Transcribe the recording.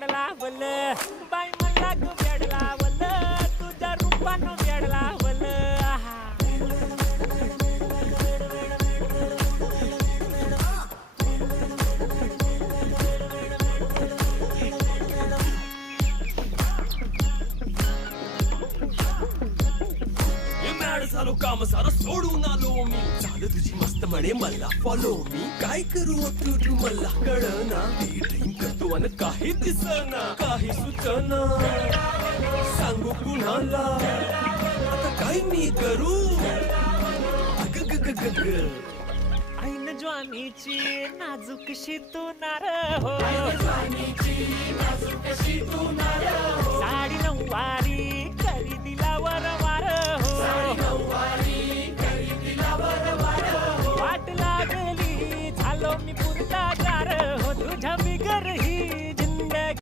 वेडला वल बाई मला ग वेडला वल तुझ्या रूपानं वेडला वल झालो काम सारं सोडून आलो मी झालं तुझी मस्त म्हणे मला फॉलो मी काय करू तू मला कळना ड्रीम करतो आणि काही दिसना काही सुचना सांगू कुणाला आता काय मी करू अग ग ग ग ग ऐन ज्वानीची नाजूकशी तू नार हो